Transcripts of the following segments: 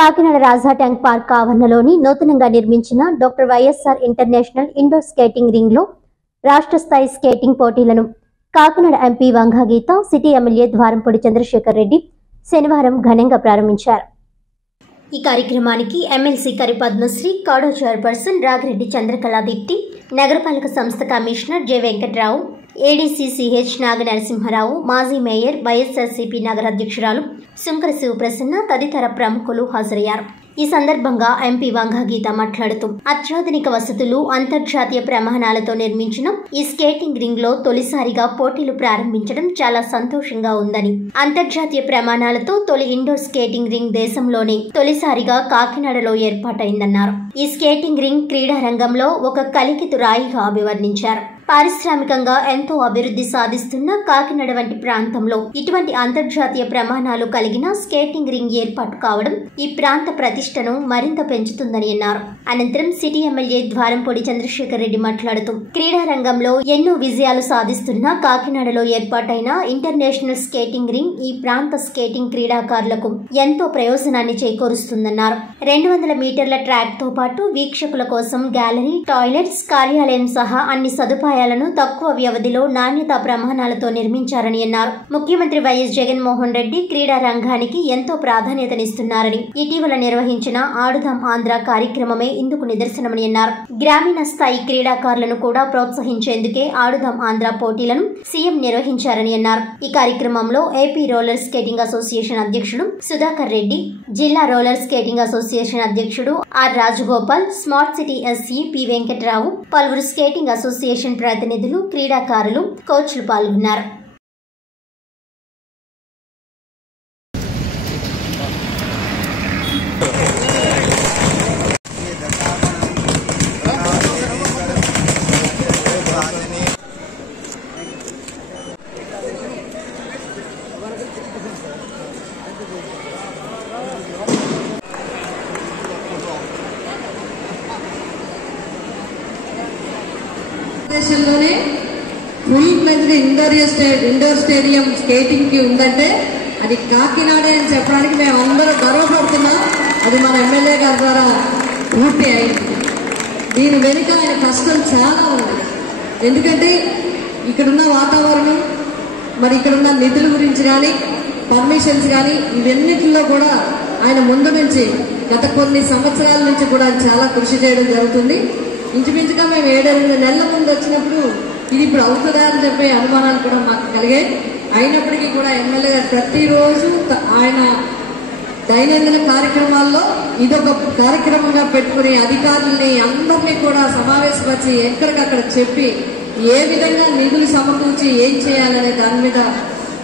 Kakinada Raja tank park ఆవరణలోని నూతనంగా నిర్మించిన doctor YSR international indoor skating ring లో రాష్ట్ర స్థాయి స్కేటింగ్ పోటీలను Kakinada MP Vanga Geetha, city MLA Dwarampudi Chandrasekhar Reddy శనివారం ఘనంగా ప్రారంభించారు. ఈ కార్యక్రమానికి ఎమ్మెల్సీ కరి పద్మశ్రీ, కాడో చైర్పర్సన్ రాగిరెడ్డి చంద్రకళాదీప్తి, నగరపాలక సంస్థ commissioner J Venkatrao, ADC CH Naganarasimharao, మాజీ మేయర్, వైఎస్ఆర్సీపీ నగర అధ్యక్షురాలు శుంకర శివప్రసన్న తదితర ప్రముఖులు హాజరయ్యారు. ఈ సందర్భంగా ఎంపీ వంగా గీత మాట్లాడుతూ అత్యాధునిక వసతులు, అంతర్జాతీయ ప్రమాణాలతో నిర్మించిన ఈ స్కేటింగ్ రింగ్ లో తొలిసారిగా పోటీలు ప్రారంభించడం చాలా సంతోషంగా ఉందని, అంతర్జాతీయ ప్రమాణాలతో తొలి ఇండోర్ స్కేటింగ్ రింగ్ దేశంలోనే తొలిసారిగా కాకినాడలో ఏర్పాటైందన్నారు. ఈ స్కేటింగ్ రింగ్ క్రీడా రంగంలో ఒక కలికితు రాయిగా అభివర్ణించారు. పారిశ్రామికంగా ఎంతో అభివృద్ధి సాధిస్తున్న కాకినాడ వంటి ప్రాంతంలో ఇటువంటి అంతర్జాతీయ ప్రమాణాలు కలిగిన స్కేటింగ్ రింగ్ ఏర్పాటు కావడం ఈ ప్రాంత ప్రతిష్టను మరింత పెంచుతుందని అన్నారు. అనంతరం సిటీ ఎమ్మెల్యే ద్వారంపూడి చంద్రశేఖర్ రెడ్డి మాట్లాడుతూ క్రీడా రంగంలో ఎన్నో విజయాలు సాధిస్తున్న కాకినాడలో ఏర్పాటైన ఇంటర్నేషనల్ స్కేటింగ్ రింగ్ ఈ ప్రాంత స్కేటింగ్ క్రీడాకారులకు ఎంతో ప్రయోజనాన్ని చేకూరుస్తుందన్నారు. 200 మీటర్ల ట్రాక్ తో పాటు వీక్షకుల కోసం గ్యాలరీ, టాయిలెట్స్, కార్యాలయం సహా అన్ని సదుపాయాలు తక్కువ వ్యవధిలో నాణ్యతా ప్రమాణాలతో నిర్మించారని అన్నారు. ముఖ్యమంత్రి వైఎస్ జగన్మోహన్ రెడ్డి క్రీడా రంగానికి ఎంతో ప్రాధాన్యతనిస్తున్నారని, ఇటీవల నిర్వహించిన ఆడుదాం ఆంధ్ర కార్యక్రమమే ఇందుకు నిదర్శనమని అన్నారు. గ్రామీణ స్థాయి క్రీడాకారులను కూడా ప్రోత్సహించేందుకే ఆడుదాం ఆంధ్ర పోటీలను సీఎం నిర్వహించారని అన్నారు. ఈ కార్యక్రమంలో ఏపీ రోలర్ స్కేటింగ్ అసోసియేషన్ అధ్యక్షుడు సుధాకర్ రెడ్డి, జిల్లా రోలర్ స్కేటింగ్ అసోసియేషన్ అధ్యక్షుడు R Rajagopal, smart city SC P Venkatrao, పలువురు స్కేటింగ్ అసోసియేషన్ ప్రతినిధులు, క్రీడాకారులు, కోచ్లు పాల్గొన్నారు. దేశంలోనే full fledged indoor stadium skating కి ఉందంటే అది కాకినాడే అని చెప్పడానికి మేము అందరూ గర్వపడుతున్నాం. అది మన ఎమ్మెల్యే గారి ద్వారా పూర్తి అయింది. దీని వెనుక ఆయన కష్టం చాలా ఉంది. ఎందుకంటే ఇక్కడున్న వాతావరణం, మరి ఇక్కడున్న నిధుల గురించి కానీ, పర్మిషన్స్ కానీ, ఇవన్నిటిలో కూడా ఆయన ముందు నుంచి గత కొన్ని సంవత్సరాల నుంచి కూడా చాలా కృషి చేయడం జరుగుతుంది. ఇంచుమించుగా మేము 7-8 నెలల ముందు వచ్చినప్పుడు ఇది ఇప్పుడు అవుతుందా అని చెప్పే అనుమానాలు కూడా మాకు కలిగాయి. అయినప్పటికీ కూడా ఎమ్మెల్యే గారు ప్రతిరోజు ఆయన దైనందిన కార్యక్రమాల్లో ఇదొక కార్యక్రమంగా పెట్టుకుని అధికారుల్ని అందరినీ కూడా సమావేశపరిచి ఎక్కడికక్కడ చెప్పి ఏ విధంగా నిధులు సమకూర్చి ఏం చేయాలనే దాని మీద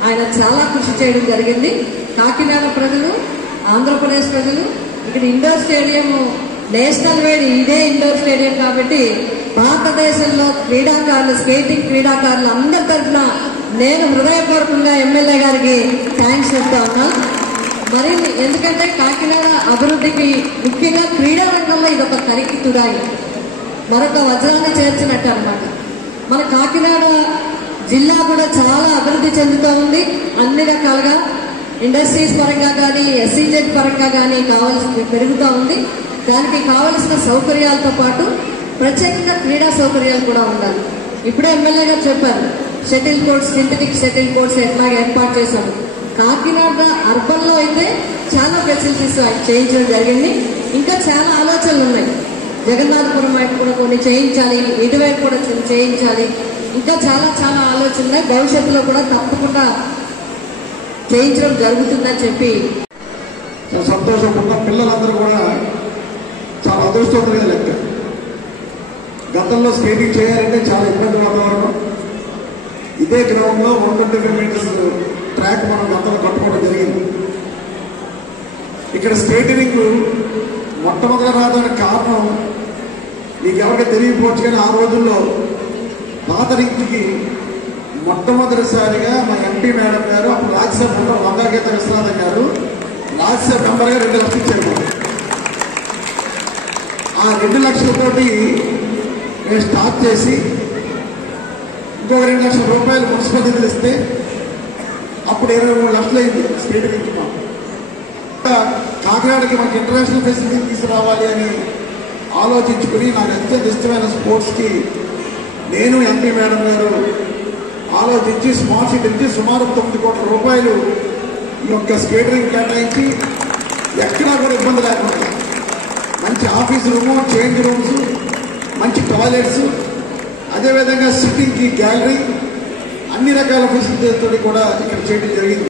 ఆయన చాలా కృషి చేయడం జరిగింది. కాకినాడ ప్రజలు, ఆంధ్రప్రదేశ్ ప్రజలు ఇక్కడ ఇండోర్ స్టేడియం నేషనల్ వైడ్ ఇదే ఇండోర్ స్టేడియం కాబట్టి భారతదేశంలో క్రీడాకారులు, స్కేటింగ్ క్రీడాకారులు అందరి తరఫున నేను హృదయపూర్వకంగా ఎమ్మెల్యే గారికి థ్యాంక్స్ చెప్తా ఉన్నాను. మరి ఎందుకంటే కాకినాడ అభివృద్ధికి ముఖ్యంగా క్రీడా రంగంలో ఇదొక కలికితురాయి, మరొక వజ్రాన్ని చేర్చినట్టు అన్నమాట. మన కాకినాడ జిల్లా కూడా చాలా అభివృద్ధి చెందుతూ ఉంది. అన్ని రకాలుగా ఇండస్ట్రీస్ పరంగా కానీ, ఎస్సీజెడ్ పరంగా కానీ కావాల్సింది పెరుగుతూ ఉంది. దానికి కావలసిన సౌకర్యాలతో పాటు ప్రత్యేకంగా క్రీడా సౌకర్యాలు కూడా ఉండాలి. ఇప్పుడే ఎమ్మెల్యే గారు చెప్పారు, shuttle courts, synthetic shuttle courts ఎట్లా ఏర్పాటు చేశాము. కాకినాడ అర్బన్ లో అయితే చాలా ఫెసిలిటీస్ చేయించడం జరిగింది. ఇంకా చాలా ఆలోచనలు ఉన్నాయి. జగన్నాథపురం వైపు కూడా కొన్ని చేయించాలి, ఇటువైపు కూడా చేయించాలి. ఇంకా చాలా చాలా ఆలోచనలు ఉన్నాయి. భవిష్యత్తులో కూడా తప్పకుండా చేయించడం జరుగుతుందని చెప్పి సంతోషంగా పిల్లలందరూ కూడా చాలా అదృష్టంగా లెక్క. గతంలో స్కేటింగ్ చేయాలంటే చాలా ఇబ్బంది వాతావరణం. ఇదే గ్రౌండ్లో 125 మీటర్స్ ట్రాక్ మనం గతంలో కట్టుకోవడం జరిగింది. ఇక్కడ స్కేటింగ్ మొట్టమొదటి రావడానికి కారణం మీకు ఎవరికి తెలియకపోవచ్చు, కానీ ఆ రోజుల్లో పాత రింగ్కి మొట్టమొదటిసారిగా మా ఎంపీ మేడం గారు, అప్పుడు రాజ్యసభ వంగా గీత విశ్వనాథన్ గారు రాజ్యసభ మెంబర్గా 2 లక్షలు ఇచ్చారు. ఆ 2 లక్షలతోటి మేము స్టార్ట్ చేసి ఇంకొక 2 లక్షల రూపాయలు మున్సిపల్ నిధులు ఇస్తే అప్పుడు 23 లక్షలు అయింది స్టేట్ నుంచి. కాకినాడకి మనకి ఇంటర్నేషనల్ ఫెసిలిటీ తీసుకురావాలి అని ఆలోచించుకుని నాకు అత్యంత ఇష్టమైన స్పోర్ట్స్కి నేను ఎంపీ మేడం గారు ఆలోచించి స్మార్ట్ సిటీ నుంచి సుమారు 9 కోట్ల రూపాయలు ఈ యొక్క స్కేటరింగ్ కేటాయించి ఎక్కడా కూడా ఇబ్బంది లేకుండా మంచి ఆఫీస్ రూము, చేంజ్ రూమ్స్, మంచి టాయిలెట్స్, అదేవిధంగా సిట్టింగ్కి గ్యాలరీ, అన్ని రకాల ఫెసిలిటీలతో కూడా ఇక్కడ చేయడం జరిగింది.